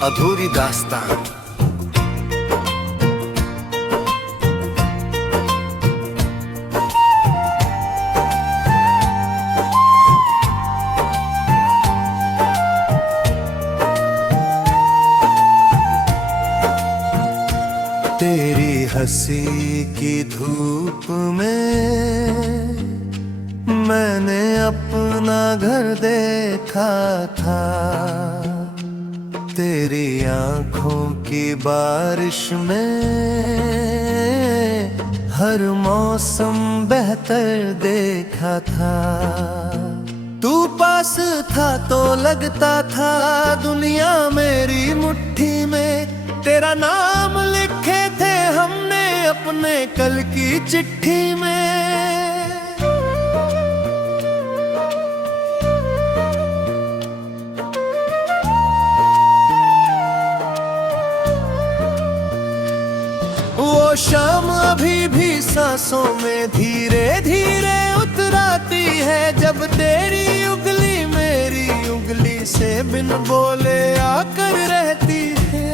अधूरी दास्तान। तेरी हंसी की धूप में मैंने अपना घर देखा था। तेरी आंखों की बारिश में हर मौसम बेहतर देखा था। तू पास था तो लगता था दुनिया मेरी मुट्ठी में। तेरा नाम लिखे थे हमने अपने कल की चिट्ठी में। वो शाम अभी भी सांसों में धीरे धीरे उतराती है, जब तेरी उंगली मेरी उंगली से बिन बोले आकर रहती है।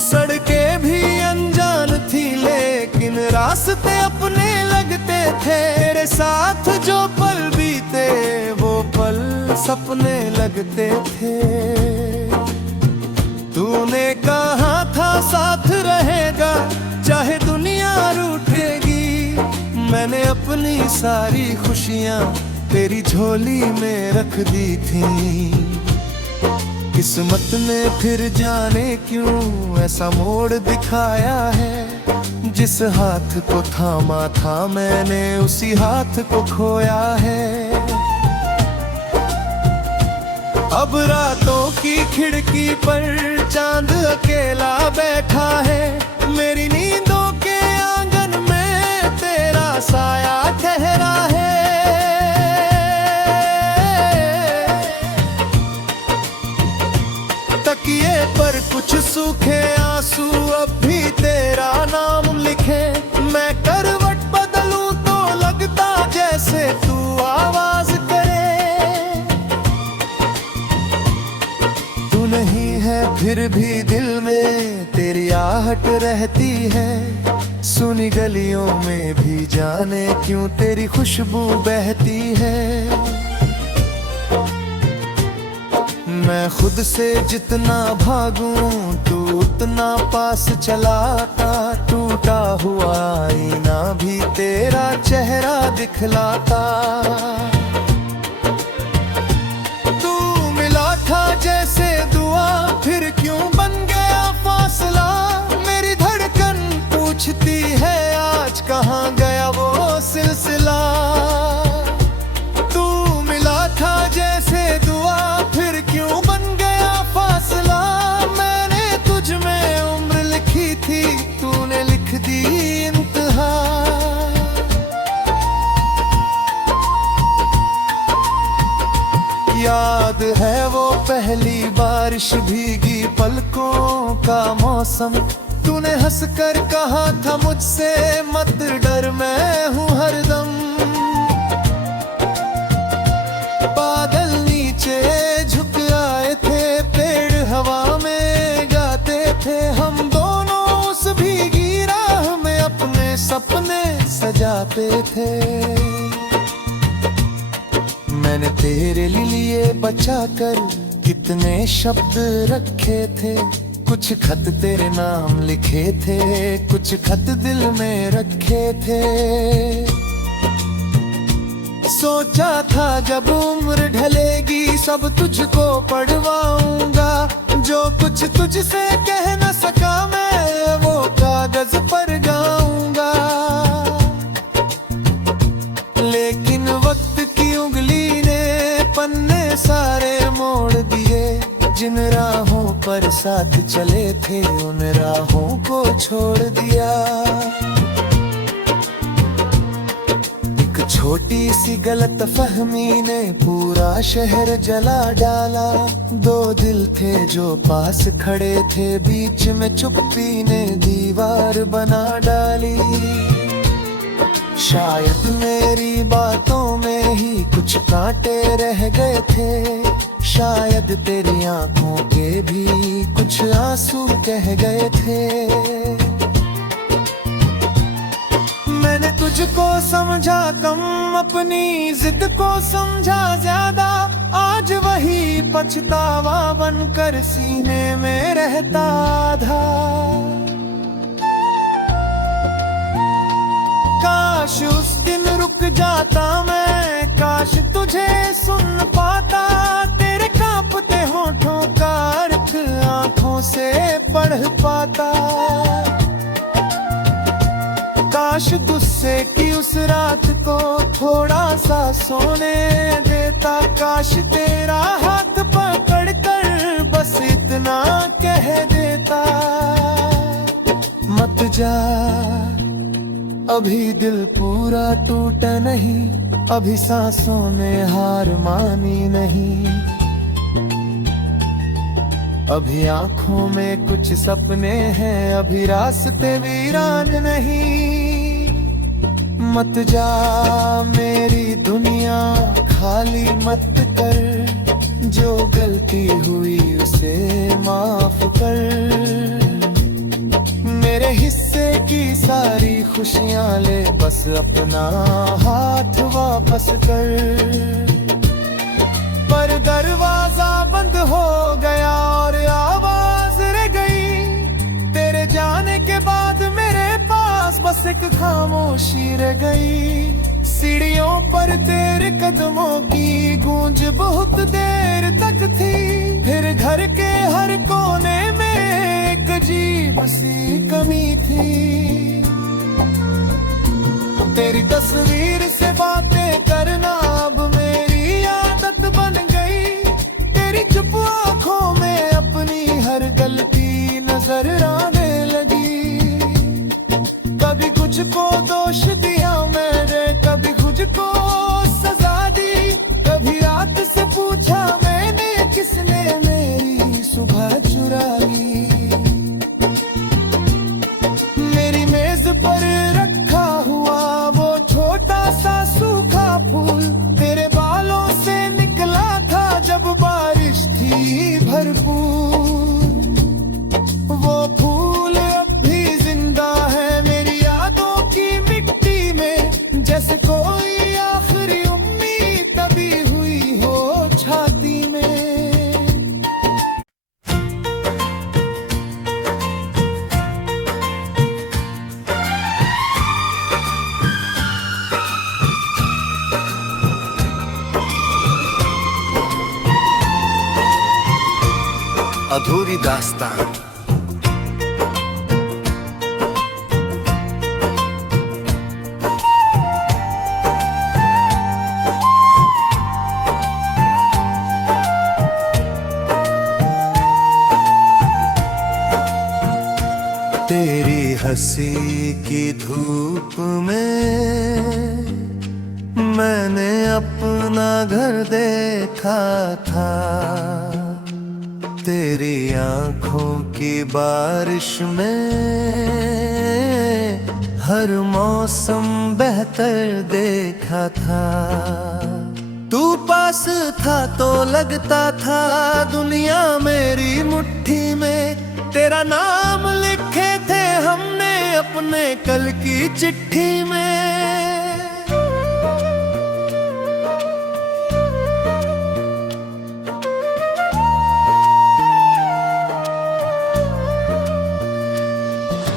सड़कें भी अनजान थी लेकिन रास्ते अपने लगते थे। तेरे साथ जो पल बीते वो पल सपने लगते थे। तूने कहा था साथ रहेगा चाहे दुनिया रूठेगी। मैंने अपनी सारी खुशियाँ तेरी झोली में रख दी थी। किस्मत ने फिर जाने क्यों ऐसा मोड़ दिखाया है। जिस हाथ को थामा था मैंने उसी हाथ को खोया है। अब रातों की खिड़की पर चांद अकेला बैठा है। मेरी नींदों के आंगन में तेरा साया ठहरा है। तकिए पर कुछ सूखे आंसू अब भी तेरा नाम लिखे। मैं करवट बदलूं तो लगता जैसे तू आवाज करे। तू नहीं है फिर भी दिल में तेरी आहट रहती है। सुनी गलियों में भी जाने क्यों तेरी खुशबू बहती है। मैं खुद से जितना भागूं तू उतना पास चलाता। टूटा हुआ आईना भी तेरा चेहरा दिखलाता। तू मिला था जैसे दुआ फिर क्यों बन गया फासला। मेरी धड़कन पूछती है आज कहाँ गया वो सिलसिला। तू मिला था जैसे दुआ फिर क्यों बन गया फासला। मैंने तुझ में उम्र लिखी थी तूने लिख दी इंतहा। याद है वो पहली बारिश भीगी पलकों का मौसम। तूने हंसकर कहा था मुझसे मत डर मैं हूँ हरदम। बादल नीचे झुक आए थे पेड़ हवा में गाते थे। हम दोनों उस भीगी राह में अपने सपने सजाते थे। मैंने तेरे लिए बचाकर कितने शब्द रखे थे। कुछ खत तेरे नाम लिखे थे कुछ खत दिल में रखे थे। सोचा था जब उम्र ढलेगी सब तुझको पढ़वाऊंगा। जो कुछ तुझसे कह न सका मैं वो कागज पर गाऊंगा। लेकिन वक्त की उंगली ने पन्ने सारे मोड़ दिए। जिन राहों पर साथ चले थे उन राहों को छोड़ दिया। छोटी सी गलत फहमी ने पूरा शहर जला डाला। दो दिल थे जो पास खड़े थे बीच में चुप्पी ने दीवार बना डाली। शायद मेरी बातों में ही कुछ कांटे रह गए थे। शायद तेरी आंखों के भी कुछ आंसू कह गए थे। मैंने तुझको समझा कम, अपनी जिद को समझा ज्यादा। आज वही पछतावा बनकर सीने में रहता था। काश उस दिन रुक जाता मैं, काश तुझे सुन पाता। तेरे कांपते होठों का अर्थ आंखों से पढ़ पाता। काश गुस्से की उस रात को थोड़ा सा सोने देता। काश तेरा हाथ पकड़ कर बस इतना कह देता, मत जा अभी, दिल पूरा टूटा नहीं। अभी सांसों में हार मानी नहीं। अभी आंखों में कुछ सपने हैं, अभी रास्ते वीरान नहीं। मत जा मेरी दुनिया, खाली मत कर। जो गलती हुई उसे माफ कर। मेरे हिस्से की सारी खुशियां ले, बस अपना हाथ वापस कर। पर दरवाजा बंद हो गया और आवाज रह गई। तेरे जाने के बाद मेरे पास बस एक खामोशी रह गई। सीढ़ियों पर तेरे कदमों की गूंज बहुत देर तक थी। फिर घर के हर कोने में एक अजीब सी कमी थी। तेरी तस्वीर से बातें करना अब मेरी आदत बन गई। तेरी चुप आंखों में अपनी हर गलती नजर आने लगी। कभी कुछ को दोष दिया मैंने, कभी खुद को सजा दी। कभी रात से पूछा मैंने, किसने मेरी सुबह चुरा ली। मेरी मेज पर रखा हुआ वो छोटा सा सूखा फूल, तेरे बालों से निकला था जब बारिश थी भरपूर। वो फूल अब भी जिंदा है मेरी यादों की मिट्टी में। जैसे कोई आखिरी उम्मीद तभी हुई हो छाती में। अधूरी दास्तान। तेरी हंसी की धूप में मैंने अपना घर देखा था। तेरी आंखों की बारिश में हर मौसम बेहतर देखा था। तू पास था तो लगता था दुनिया मेरी मुट्ठी में। तेरा नाम लिखे थे हमने अपने कल की चिट्ठी में।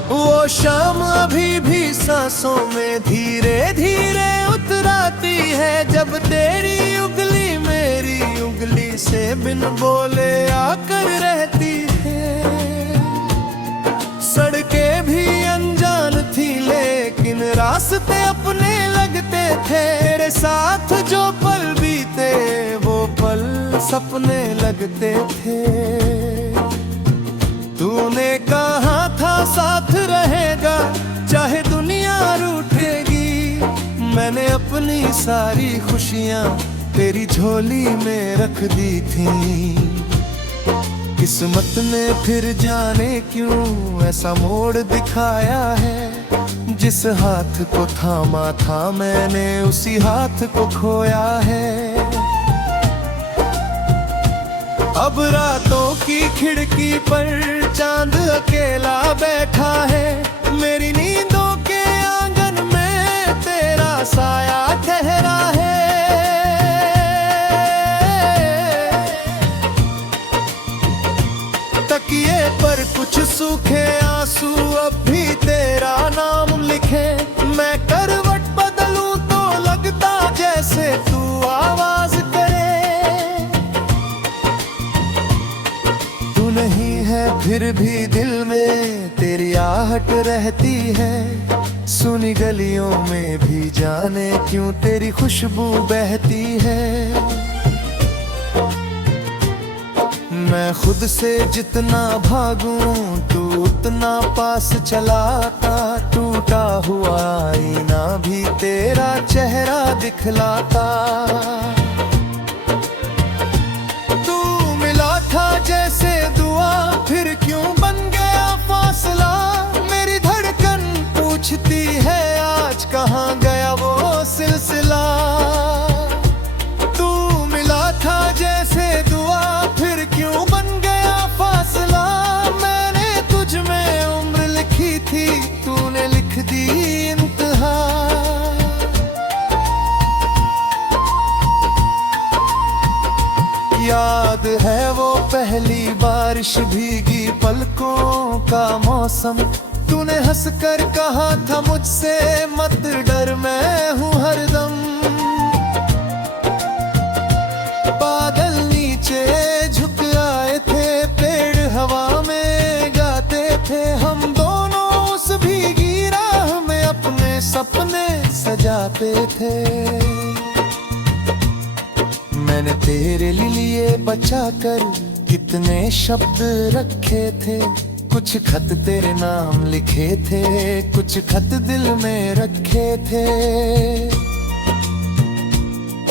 वो शाम अभी भी सांसों में धीरे धीरे उतराती है। जब तेरी उंगली मेरी उंगली से बिन बोले आकर रहती है। सड़कें भी अनजान थी लेकिन रास्ते अपने लगते थे। तेरे साथ जो पल बीते वो पल सपने लगते थे। तूने कहा था साथ रहेगा चाहे दुनिया रूठेगी। मैंने अपनी सारी खुशियाँ तेरी झोली में रख दी थी। किस्मत ने फिर जाने क्यों ऐसा मोड़ दिखाया है। जिस हाथ को थामा था मैंने उसी हाथ को खोया है। अब रातों की खिड़की पर चांद अकेला बैठा है, मेरी नींदों के आंगन में तेरा साया ठहरा है। तकिए पर कुछ सूखे आंसू अब भी तेरा नाम लिखे, मैं करवट बदलूं तो लगता जैसे तू आवाज करे। तू नहीं है फिर भी दिल में तेरी आहट रहती है, सुनी गलियों में भी जाने क्यों तेरी खुशबू बहती है। मैं खुद से जितना भागूं तू उतना पास चलाता, टूटा हुआ आईना भी तेरा चेहरा दिखलाता। तू मिला था जैसे दुआ, फिर क्यों बन गया फासला। मेरी धड़कन पूछती है आज कहाँ गया वो सिलसिला। तू मिला था जैसे दुआ, फिर क्यों बन गया फासला। मैंने तुझ में उम्र लिखी थी, तूने लिख दी इंतहा। याद है वो पहली बारिश भीगी पलकों का मौसम, तूने हंसकर कहा था मुझसे मत डर मैं हूँ हरदम। बादल नीचे झुक आए थे, पेड़ हवा में गाते थे, हम दोनों उस भीगी राह में अपने सपने सजाते थे। मैंने तेरे लिए बचाकर कितने शब्द रखे थे, कुछ खत तेरे नाम लिखे थे, कुछ खत दिल में रखे थे।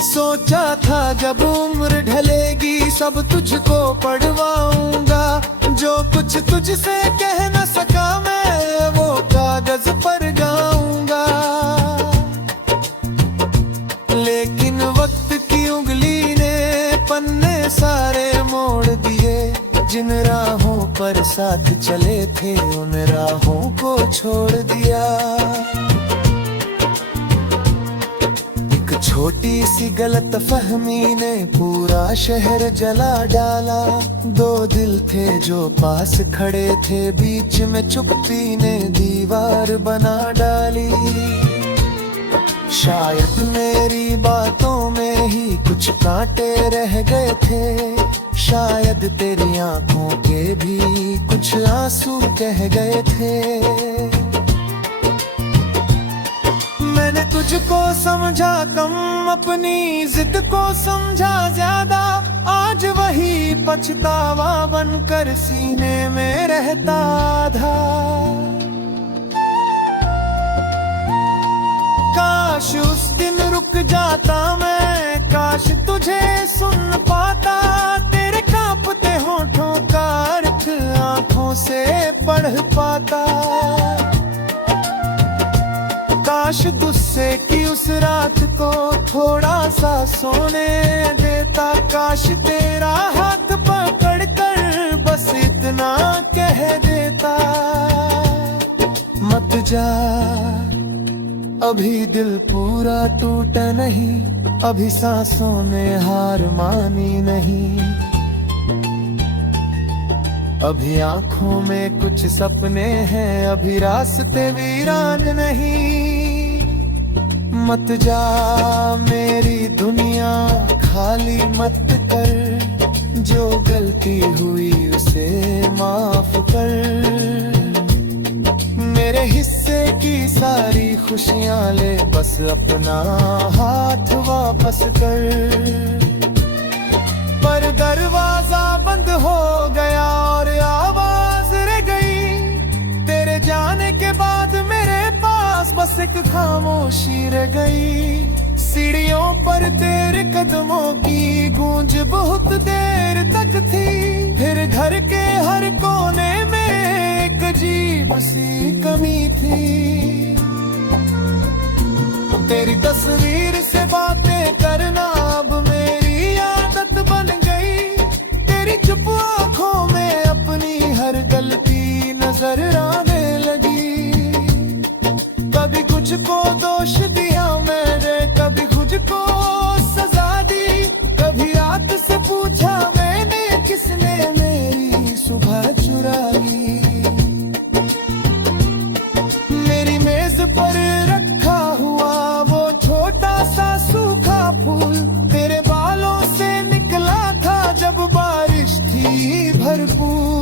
सोचा था जब उम्र ढलेगी सब तुझको पढ़वाऊंगा, जो कुछ तुझसे कह न सका मैं वो कागज पर गाऊंगा। लेकिन वक्त की उंगली ने पन्ने सारे मोड़ दिए, जिन राहों पर साथ चले थे उन राहों को छोड़ दिया। छोटी सी गलत फहमी ने पूरा शहर जला डाला, दो दिल थे जो पास खड़े थे, बीच में चुप्पी ने दीवार बना डाली। शायद मेरी बातों में ही कुछ कांटे रह गए थे, शायद तेरी आंखों के भी कुछ आंसू कह गए थे। मैंने तुझको समझा कम, अपनी जिद को समझा ज्यादा, आज वही पछतावा बनकर सीने में रहता था। काश उस दिन रुक जाता मैं, काश तुझे सुन पाता, तेरे कांपते होठों का अर्थ आंखों से पढ़ पाता। काश गुस्से की उस रात को थोड़ा सा सोने देता, काश तेरा हाथ पकड़ कर बस इतना कह देता, मत जा अभी दिल पूरा टूटा नहीं, अभी सांसों में हार मानी नहीं, अभी आंखों में कुछ सपने हैं, अभी रास्ते वीरान नहीं। मत जा मेरी दुनिया खाली मत कर, जो गलती हुई उसे माफ कर। मेरे हिस्से की सारी खुशियां ले, बस अपना हाथ वापस कर। पर दरवाजा बंद हो गया और आवाज रह गई, तेरे जाने के बाद मेरे पास बस एक खामोशी रह गई। सीढ़ियों पर तेरे कदमों की गूंज बहुत देर तक थी, फिर घर के हर कोने में एक अजीब सी कमी थी। तेरी तस्वीर से बातें करना अब मेरी आदत बन गई, तेरी चुप आंखों में अपनी हर गलती नजर आने लगी। कभी कुछ को दोष दिया मैंने, कभी खुद को सजा दी, कभी रात से पूछा मैंने किसने मेरी सुबह चुरा ली। मेरी मेज पर रखा हुआ वो छोटा सा सूखा फूल तेरे बालों से निकला था जब बारिश थी भरपूर।